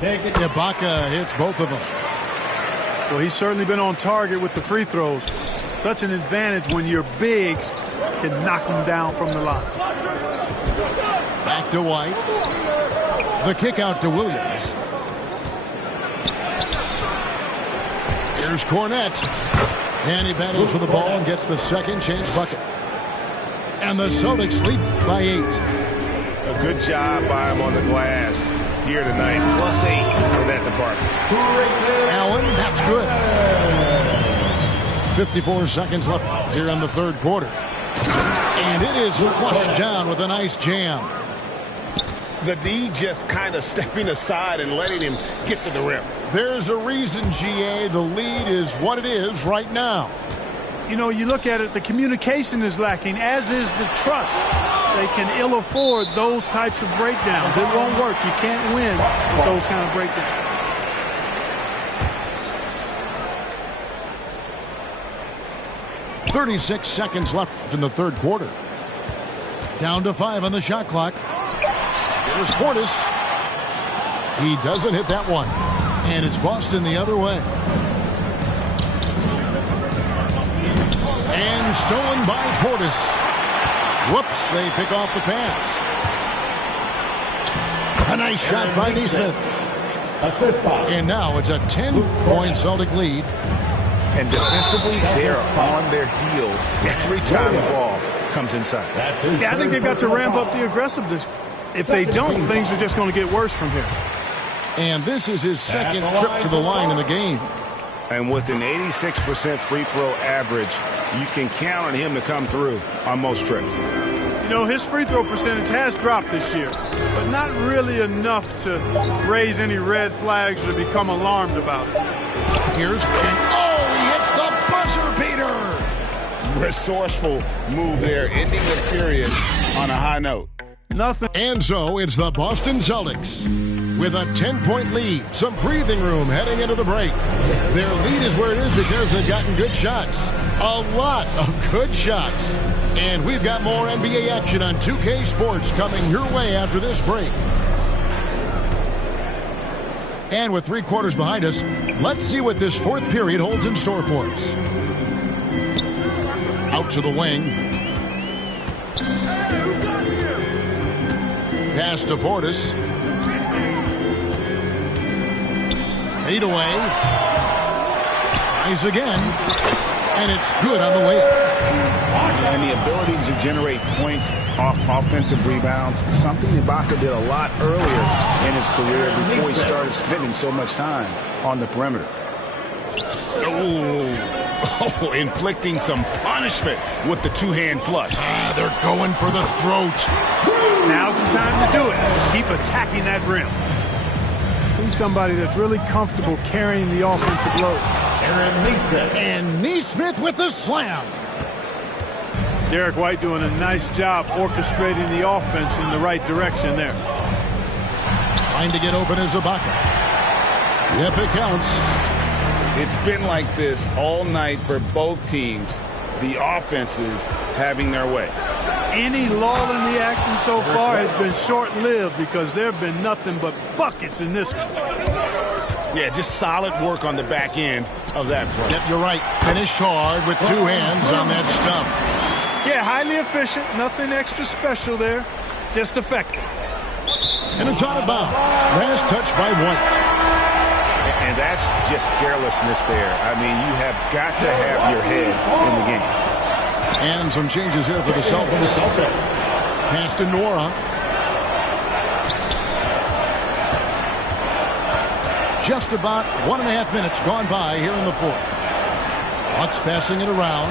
Ibaka hits both of them. Well, he's certainly been on target with the free throws. Such an advantage when your bigs can knock them down from the line. Back to White. The kick out to Williams. Here's Cornette. And he battles for the ball and gets the second chance bucket. And the Celtics lead by 8. A good job by him on the glass here tonight. +8 for that department. Allen, that's good. 54 seconds left here in the third quarter. And it is flushed down with a nice jam. The D just kind of stepping aside and letting him get to the rim. There's a reason, GA, the lead is what it is right now. You know, you look at it, the communication is lacking, as is the trust. They can ill afford those types of breakdowns. It won't work. You can't win with those kind of breakdowns. .36 seconds left in the third quarter. Down to 5 on the shot clock. Here's Portis. He doesn't hit that one. And it's Boston the other way. And stolen by Portis. Whoops, they pick off the pass. A nice shot by Neesmith. And now it's a 10-point Celtic lead. And defensively, they're on their heels every time the ball comes inside. Yeah, I think they've got to ramp up the aggressiveness. If they don't, things are just going to get worse from here. And this is his second trip to the line in the game. And with an 86% free throw average, you can count on him to come through on most trips. You know, his free throw percentage has dropped this year, but not really enough to raise any red flags or become alarmed about it. Here's he hits the buzzer beater. Resourceful move there, ending the period on a high note. Nothing. And so it's the Boston Celtics with a 10-point lead, some breathing room heading into the break. Their lead is where it is because they've gotten good shots. A lot of good shots. And we've got more NBA action on 2K Sports coming your way after this break. And with 3 quarters behind us, let's see what this fourth period holds in store for us. Out to the wing. Pass to Portis. Fade away. Tries again. And it's good on the layup. And the ability to generate points off offensive rebounds, something Ibaka did a lot earlier in his career before he started spending so much time on the perimeter. Oh, inflicting some punishment with the two-hand flush. They're going for the throat. Now's the time to do it. Keep attacking that rim. He's somebody that's really comfortable carrying the offensive load. And Neesmith with the slam. Derek White doing a nice job orchestrating the offense in the right direction there. Trying to get open is Ibaka. Yep, it counts. It's been like this all night for both teams. The offenses having their way. Any lull in the action so far has been short-lived because there have been nothing but buckets in this one. Yeah, just solid work on the back end of that play. Yep, you're right. Finish hard with two hands on that stuff. Yeah, highly efficient. Nothing extra special there. Just effective. And it's out of bounds. Last touch by White. And that's just carelessness there. I mean, you have got to have your head in the game. And some changes here for the Celtics. Pass to Nora. Just about 1.5 minutes gone by here in the fourth. Bucks passing it around.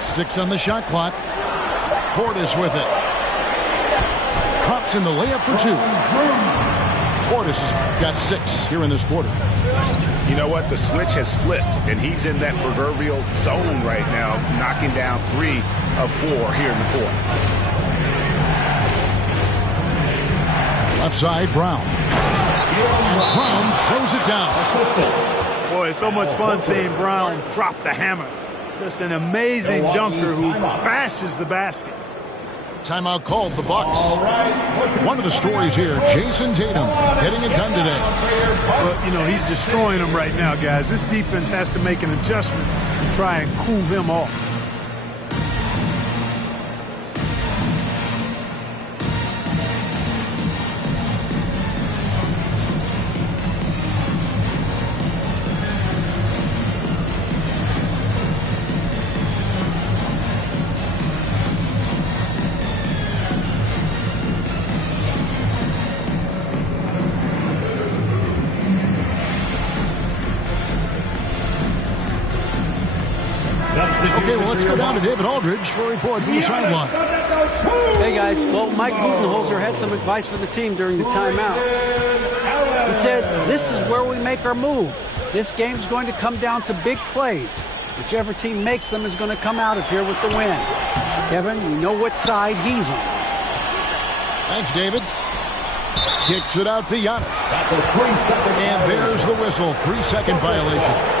6 on the shot clock. Portis with it. Drops in the layup for 2. Portis has got 6 here in this quarter. You know what? The switch has flipped, and he's in that proverbial zone right now, knocking down 3 of 4 here in the fourth. Left side, Brown. And Brown throws it down. Boy, it's so much fun seeing Brown drop the hammer. Just an amazing dunker who bashes the basket. Timeout called the Bucks. One of the stories here, Jason Tatum getting it done today. Well, you know, he's destroying them right now, guys. This defense has to make an adjustment and try and cool him off. Okay, well, let's go down to David Aldridge for a report from the sideline. Hey, guys. Well, Mike Budenholzer had some advice for the team during the timeout. He said, this is where we make our move. This game's going to come down to big plays. Whichever team makes them is going to come out of here with the win. Kevin, you know what side he's on. Thanks, David. Kicks it out to Giannis. And there's the whistle. 3-second violation.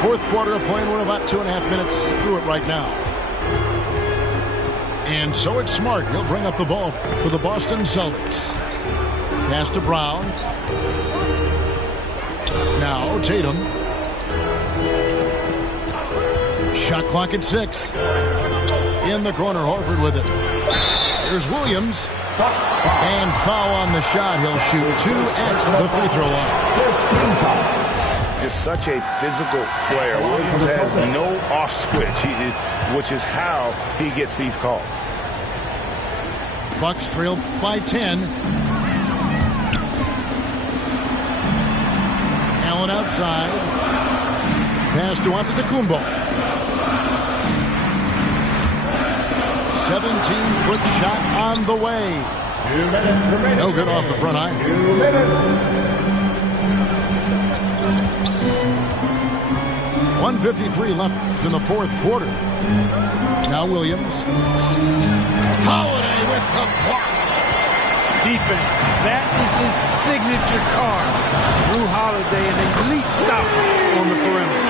Fourth quarter of play, and we're about 2.5 minutes through it right now. And so it's Smart. He'll bring up the ball for the Boston Celtics. Pass to Brown. Now Tatum. Shot clock at 6. In the corner, Horford with it. Here's Williams. And foul on the shot. He'll shoot 2 at the free throw line. Just such a physical player. Williams has no off switch, which is how he gets these calls. Bucks trail by 10. Allen outside. Pass to Antetokounmpo. 17-foot shot on the way. 2 minutes remaining. No good off the front eye. 2 minutes. 1:53 left in the fourth quarter. Now Williams. Holiday with the block. Defense. That is his signature card. Drew Holiday, an elite stopper on the perimeter.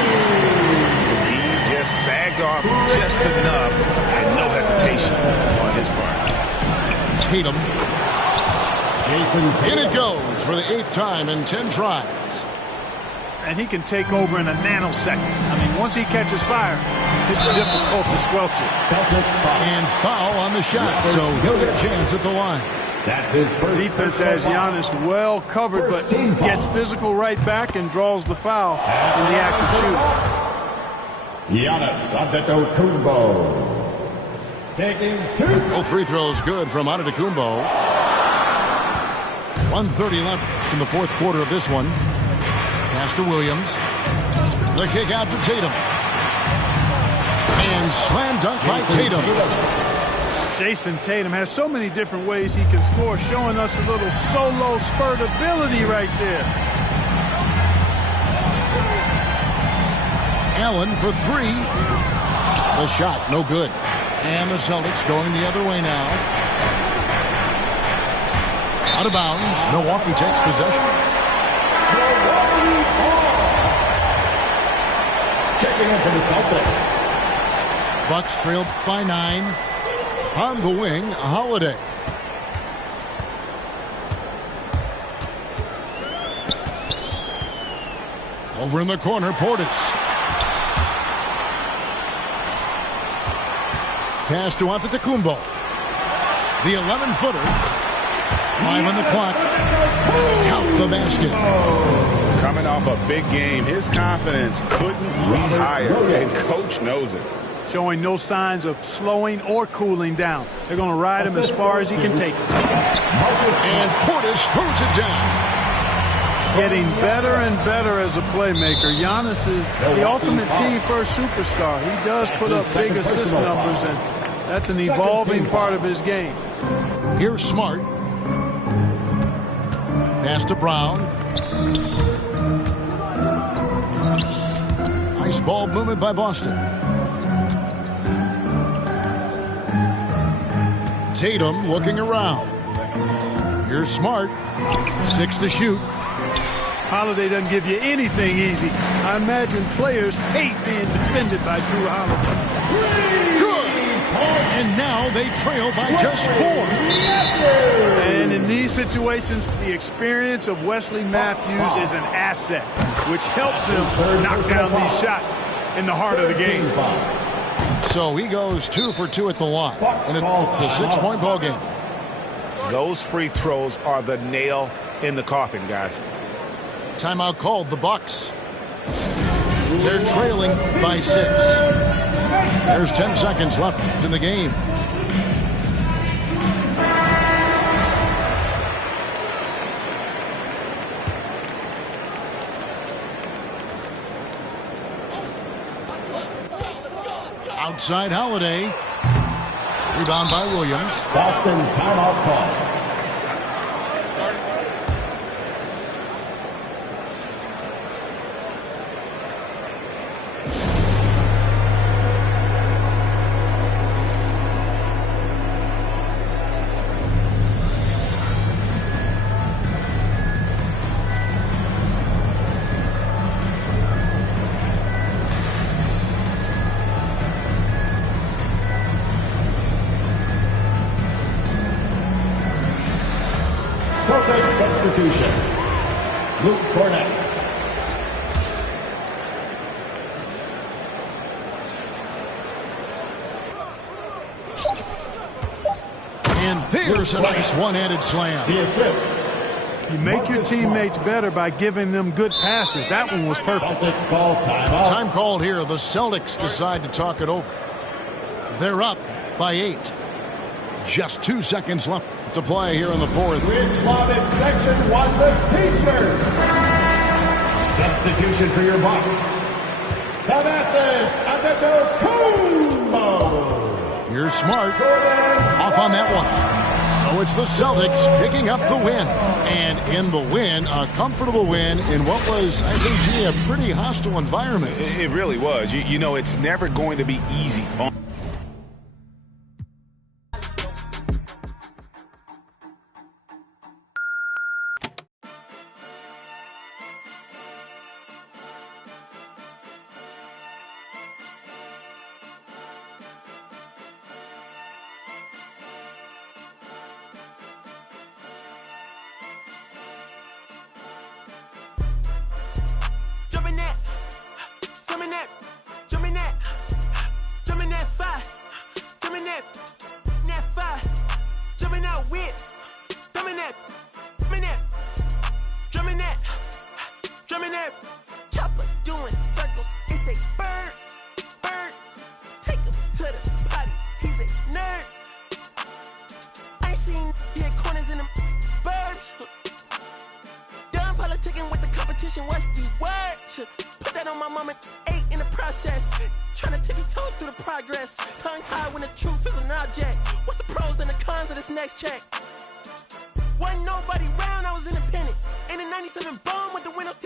He just sagged off just enough and no hesitation on his part. Tatum. In it goes for the 8th time in 10 tries. And he can take over in a nanosecond. I mean, once he catches fire, it's difficult to squelch it. And foul on the shot, so he'll get a chance at the line. That's his first. Defense has Giannis well covered, but gets physical right back and draws the foul in the act of shooting. Giannis Antetokounmpo taking 2. Both free throws good from Antetokounmpo. 1:30 left in the fourth quarter of this one. Pass to Williams. The kick out to Tatum. And slam dunk by Tatum. Jason Tatum has so many different ways he can score, showing us a little solo spurt ability right there. Allen for 3. The shot, no good. And the Celtics going the other way now. Out of bounds. Milwaukee takes possession. Checking in for the Celtics. Bucks trailed by 9. On the wing, Holiday. Over in the corner, Portis. Pass to Antetokounmpo. The 11-footer. 5 on the clock. Count the basket. Coming off a big game, his confidence couldn't be higher, and coach knows it. Showing no signs of slowing or cooling down. They're going to ride him as far as he can take him. And Portis throws it down. Getting better and better as a playmaker. Giannis is the ultimate team-first superstar. He does put up big assist numbers, and that's an evolving part of his game. Here's Smart. Pass to Brown. Nice ball movement by Boston. Tatum looking around. Here's Smart. 6 to shoot. Holiday doesn't give you anything easy. I imagine players hate being defended by Drew Holiday. Good. And now they trail by just 4. And in these situations, the experience of Wesley Matthews is an asset, which helps him knock down these shots in the heart of the game. So he goes 2 for 2 at the line, and it's a 6-point ball game. Those free throws are the nail in the coffin, guys. Timeout called, the Bucks. They're trailing by 6. There's 10 seconds left in the game. Outside Holiday. Rebound by Williams. Boston timeout call. Celtics substitution. Luke Cornett. And there's a nice one-handed slam. The assist. You make your teammates better by giving them good passes. That one was perfect. Celtics call timeout. Time called here. The Celtics decide to talk it over. They're up by 8. Just 2 seconds left to play here in the fourth. Which Lovis section wants a t-shirt? Substitution for your Bucks. Thanasis Antetokounmpo. Here's Smart. Off on that one. So it's the Celtics picking up the win. And in the win, a comfortable win in what was, I think, G, a pretty hostile environment. It really was. You know, it's never going to be easy. in that chopper doing circles. It's a bird, bird. Take him to the potty. He's a nerd. I ain't seen hit corners in the burbs. Done politicking with the competition. What's the word? Put that on my mama. 8 in the process. Trying to tippy-toe through the progress. Tongue-tied when the truth is an object. What's the pros and the cons of this next check? Wasn't nobody round, I was independent. In the 97 bomb with the windows